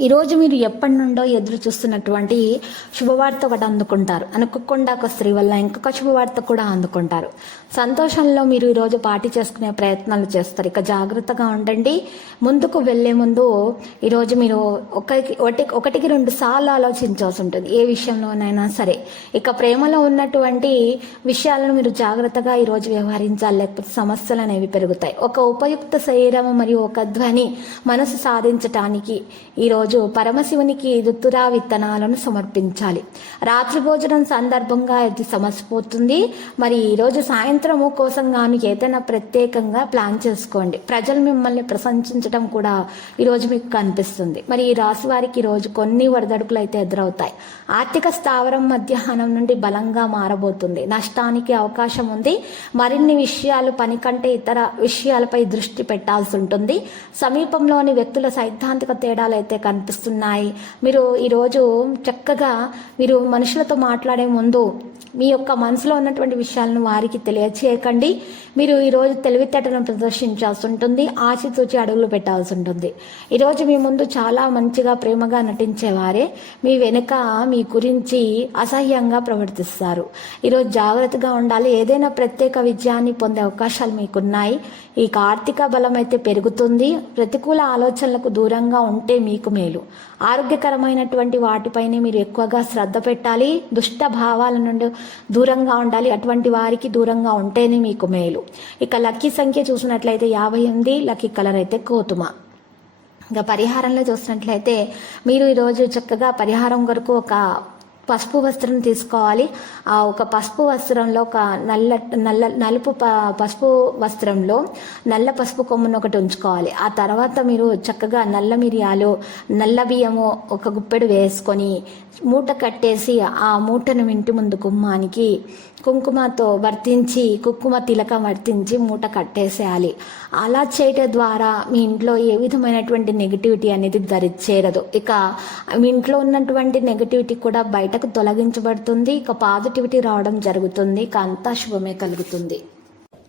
ఈరోజు మీరు ఎప్పటి నుండో ఎదురు చూస్తున్నటువంటి శుభవార్త ఒకటి అందుకుంటారు. అనుకోకుండా ఒక స్త్రీ వల్ల ఇంకొక శుభవార్త కూడా అందుకుంటారు. సంతోషంలో మీరు ఈరోజు పార్టీ చేసుకునే ప్రయత్నాలు చేస్తారు. ఇక జాగ్రత్తగా ఉండండి. ముందుకు వెళ్ళే ముందు ఈరోజు మీరు ఒకరికి ఒకటి ఒకటికి రెండు సార్లు ఆలోచించాల్సి ఉంటుంది. ఏ విషయంలోనైనా సరే. ఇక ప్రేమలో ఉన్నటువంటి విషయాలను మీరు జాగ్రత్తగా ఈరోజు వ్యవహరించాలి. లేకపోతే సమస్యలు అనేవి పెరుగుతాయి. ఒక ఉపయుక్త శరీరం మరియు ఒక ధ్వని మనసు సాధించటానికి ఈరోజు రోజు పరమశివునికి రుతురా విత్తనాలను సమర్పించాలి. రాత్రి భోజనం సందర్భంగా ఇది సమసిపోతుంది. మరి ఈరోజు సాయంత్రము కోసం గాను ఏదైనా ప్రత్యేకంగా ప్లాన్ చేసుకోండి. ప్రజలు మిమ్మల్ని ప్రశంసించడం కూడా ఈరోజు మీకు కనిపిస్తుంది. మరి ఈ రాశి వారికి ఈరోజు కొన్ని వరదడుకులు అయితే ఎదురవుతాయి. ఆర్థిక స్థావరం మధ్యాహ్నం నుండి బలంగా మారబోతుంది. నష్టానికి అవకాశం ఉంది. మరిన్ని విషయాలు పని కంటే ఇతర విషయాలపై దృష్టి పెట్టాల్సి ఉంటుంది. సమీపంలోని వ్యక్తుల సైద్ధాంతిక తేడాలు అయితే కనిపిస్తున్నాయి. మీరు ఈరోజు చక్కగా మీరు మనుషులతో మాట్లాడే ముందు మీ యొక్క మనసులో ఉన్నటువంటి విషయాలను వారికి తెలియచేయకండి. మీరు ఈరోజు తెలివితేటలను ప్రదర్శించాల్సి ఉంటుంది. ఆచితూచి అడుగులు పెట్టాల్సి ఉంటుంది. ఈరోజు మీ ముందు చాలా మంచిగా ప్రేమగా నటించేవారే. మీ వెనుక మీ గురించి అసహ్యంగా ప్రవర్తిస్తారు. ఈరోజు జాగ్రత్తగా ఉండాలి. ఏదైనా ప్రత్యేక విజయాన్ని పొందే అవకాశాలు మీకున్నాయి. ఈ ఆర్థిక బలం అయితే పెరుగుతుంది. ప్రతికూల ఆలోచనలకు దూరంగా ఉంటే మీకు మేలు. ఆరోగ్యకరమైనటువంటి వాటిపైనే మీరు ఎక్కువగా శ్రద్ధ పెట్టాలి దుష్ట భావాల నుండి దూరంగా ఉండాలి. అటువంటి వారికి దూరంగా ఉంటేనే మీకు మేలు. ఇక లక్కీ సంఖ్య చూసినట్లయితే యాభై ఎనిమిది లక్కీ కలర్ అయితే కోతుమ. ఇంకా పరిహారంలో చూసినట్లయితే మీరు ఈరోజు చక్కగా పరిహారం కొరకు ఒక పసుపు వస్త్రం తీసుకోవాలి. ఆ ఒక పసుపు వస్త్రంలో ఒక నల్ల నల్ల నలుపు ప పసుపు వస్త్రంలో నల్ల పసుపు కొమ్మును ఒకటి ఉంచుకోవాలి. ఆ తర్వాత మీరు చక్కగా నల్ల మిరియాలు నల్ల బియ్యము ఒక గుప్పెడు వేసుకొని మూట కట్టేసి ఆ మూటను ఇంటి ముందు గుమ్మానికి కుంకుమతో వర్తించి కుంకుమ తిలకం వర్తించి మూట కట్టేసేయాలి. అలా చేయటం ద్వారా మీ ఇంట్లో ఏ విధమైనటువంటి నెగిటివిటీ అనేది దరి చేరదు ఇక మీ ఇంట్లో ఉన్నటువంటి నెగిటివిటీ కూడా బయట బయటకు తొలగించబడుతుంది. ఇక పాజిటివిటీ రావడం జరుగుతుంది. ఇక అంతా శుభమే కలుగుతుంది.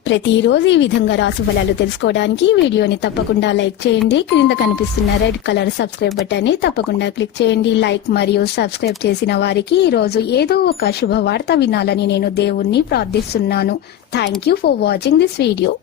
ప్రతిరోజు ఈ విధంగా రాసు ఫలాలు తెలుసుకోవడానికి వీడియోని తప్పకుండా లైక్ చేయండి. క్రింద కనిపిస్తున్న రెడ్ కలర్ సబ్స్క్రైబ్ బటన్ని తప్పకుండా క్లిక్ చేయండి. లైక్ మరియు సబ్స్క్రైబ్ చేసిన వారికి ఈ రోజు ఏదో ఒక శుభవార్త వినాలని నేను దేవుణ్ణి ప్రార్థిస్తున్నాను. Thank you for watching this video